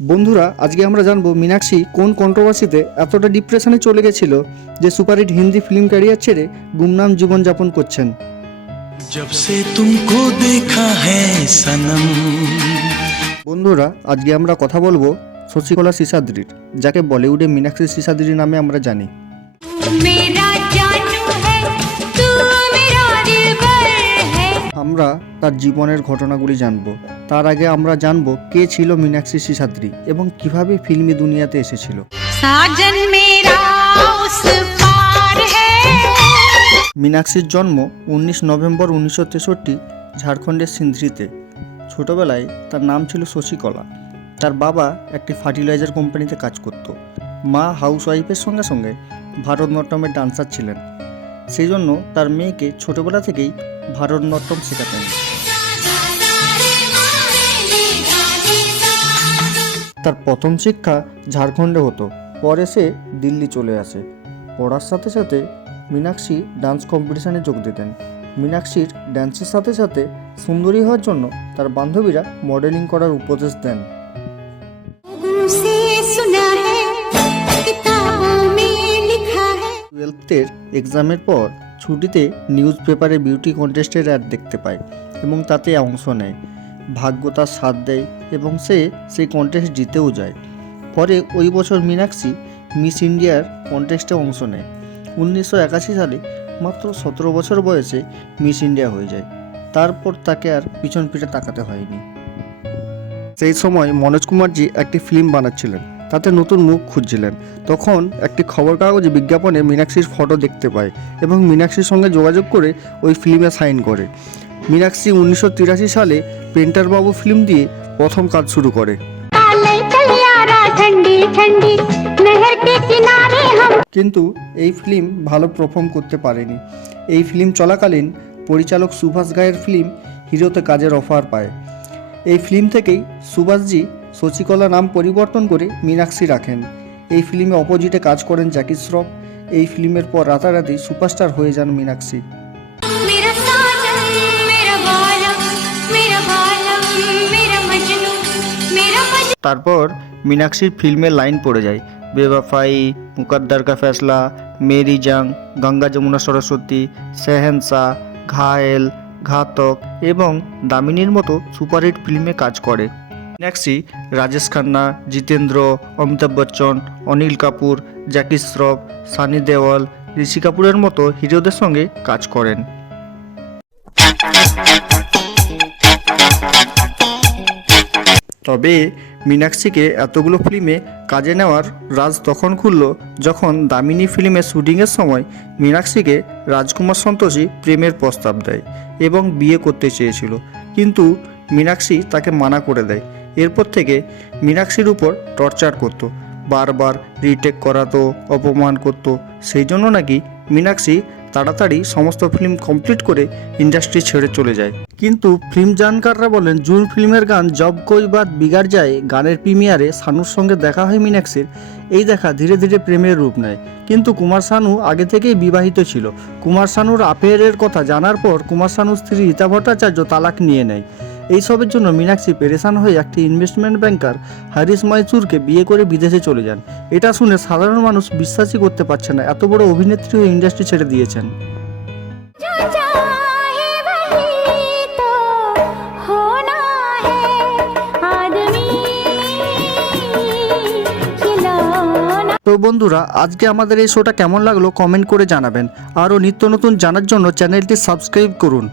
বন্ধুরা আজকে আমরা জানব মীনাক্ষী কোন কন্ট্রোভার্সিতে এতটা ডিপ্রেশনে চলে গেছিল যে সুপারহিট হিন্দি ফিল্ম ক্যারিয়ার ছেড়ে গুমনাম জীবনযাপন করছেন। বন্ধুরা আজকে আমরা কথা বলব শশিকলা সিসাদ্রির যাকে বলিউডে মীনাক্ষী সিসাদ্রি নামে আমরা জানি। আমরা তার জীবনের ঘটনাগুলি জানব। তার আগে আমরা জানব কে ছিল মীনাক্ষী সিসাদ্রি এবং কীভাবে ফিল্মি দুনিয়াতে এসেছিল। মীনাক্ষীর জন্ম উনিশ নভেম্বর উনিশশো তেষট্টি ঝাড়খণ্ডের সিন্ধ্রিতে ছোটবেলায় তার নাম ছিল শশীকলা। তার বাবা একটি ফার্টিলাইজার কোম্পানিতে কাজ করত। মা হাউসওয়াইফের সঙ্গে সঙ্গে ভারতনাট্যমের ডান্সার ছিলেন। সেই জন্য তার মেয়েকে ছোটবেলা থেকেই ভারতনাট্যম শেখাতেন তার প্রথম শিক্ষা ঝাড়খণ্ডে হতো পরে সে দিল্লি চলে আসে। পড়ার সাথে সাথে মীনাক্ষী ডান্স কম্পিটিশানে যোগ দিতেন। মীনাক্ষীর ড্যান্সের সাথে সাথে সুন্দরী হওয়ার জন্য তার বান্ধবীরা মডেলিং করার উপদেশ দেন। টুয়েলভের এক্সামের পর ছুটিতে নিউজ পেপারে বিউটি কন্টেস্টের অ্যাড দেখতে পায় এবং তাতে অংশ নেয়। ভাগ্য তার সাথ দেয় এবং সে সেই কন্টেস্ট জিতেও যায়। পরে ওই বছর মীনাক্ষী মিস ইন্ডিয়ার কন্টেস্টে অংশ নেয়। উনিশশো একাশি সালে মাত্র সতেরো বছর বয়সে মিস ইন্ডিয়া হয়ে যায়। তারপর তাকে আর পিছন পিঠে তাকাতে হয়নি। সেই সময় মনোজ কুমারজি একটি ফিল্ম বানাচ্ছিলেন। তাতে নতুন মুখ খুঁজছিলেন। তখন একটি খবর কাগজে বিজ্ঞাপনে মীনাক্ষীর ফটো দেখতে পায় এবং মীনাক্ষীর সঙ্গে যোগাযোগ করে ওই ফিল্মে সাইন করে। মীনাক্ষী উনিশশো তিরাশি সালে পেন্টার বাবু ফিল্ম দিয়ে প্রথম কাজ শুরু করে। কিন্তু এই ফিল্ম ভালো পারফর্ম করতে পারেনি। এই ফিল্ম চলাকালীন পরিচালক সুভাষ গায়ের ফিল্ম হিরোতে কাজের অফার পায়। এই ফিল্ম থেকেই সুভাষজি শচিকলা নাম পরিবর্তন করে মীনাক্ষী রাখেন। এই ফিল্মে অপোজিটে কাজ করেন জ্যাকি শ্রফ। এই ফিল্মের পর রাতারাতি সুপারস্টার হয়ে যান মীনাক্ষী। তারপর মীনাক্ষীর ফিল্মের লাইন পড়ে যায়। বেবাফাই মুকদ্দার কা ফেসলা মেরি জাং গঙ্গা যমুনা সরস্বতী সেহেনসা ঘায়েল ঘাতক এবং দামিনীর মতো সুপারহিট ফিল্মে কাজ করে। মীনাক্ষী রাজেশ খান্না জিতেন্দ্র অমিতাভ বচ্চন অনিল কাপুর জ্যাকি শ্রফ সানি দেওয়াল ঋষি কাপুরের মতো হিরোদের সঙ্গে কাজ করেন। তবে মীনাক্ষীকে এতগুলো ফিল্মে কাজে নেওয়ার রাজ তখন খুলল যখন দামিনী ফিল্মের শুটিংয়ের সময় মীনাক্ষীকে রাজকুমার সন্তোষী প্রেমের প্রস্তাব দেয় এবং বিয়ে করতে চেয়েছিল। কিন্তু মীনাক্ষী তাকে মানা করে দেয়। এরপর থেকে মীনাক্ষীর উপর টর্চার করতো, বারবার রিটেক করাতো, অপমান করতো। সেই জন্য নাকি মীনাক্ষী তাড়াতাড়ি সমস্ত ফিল্ম কমপ্লিট করে ইন্ডাস্ট্রি ছেড়ে চলে যায়। কিন্তু ফিল্ম জানকাররা বলেন, জুন ফিল্মের গান জব কই বাদ বিগার যায় গানের প্রিমিয়ারে সানুর সঙ্গে দেখা হয় মীনাক্ষীর। এই দেখা ধীরে ধীরে প্রেমের রূপ নেয়। কিন্তু কুমার শানু আগে থেকেই বিবাহিত ছিল। কুমার শানুর আফেয়ারের কথা জানার পর কুমার শানুর স্ত্রী রীতা ভট্টাচার্য তালাক নিয়ে নেয়। এইসবের জন্য মীনাক্ষী পেরেশান হয়ে একটি ইনভেস্টমেন্ট ব্যাংকার হারিস মাইচুরকে বিয়ে করে বিদেশে চলে যান। এটা শুনে সাধারণ মানুষ বিশ্বাসই করতে পারছে না, এত বড় অভিনেত্রী হয়ে ইন্ডাস্ট্রি ছেড়ে দিয়েছেন। তো বন্ধুরা, আজকে আমাদের এই শোটা কেমন লাগল? কমেন্ট করে জানাবেন। আরও নিত্য নতুন জানার জন্য চ্যানেলটি সাবস্ক্রাইব করুন।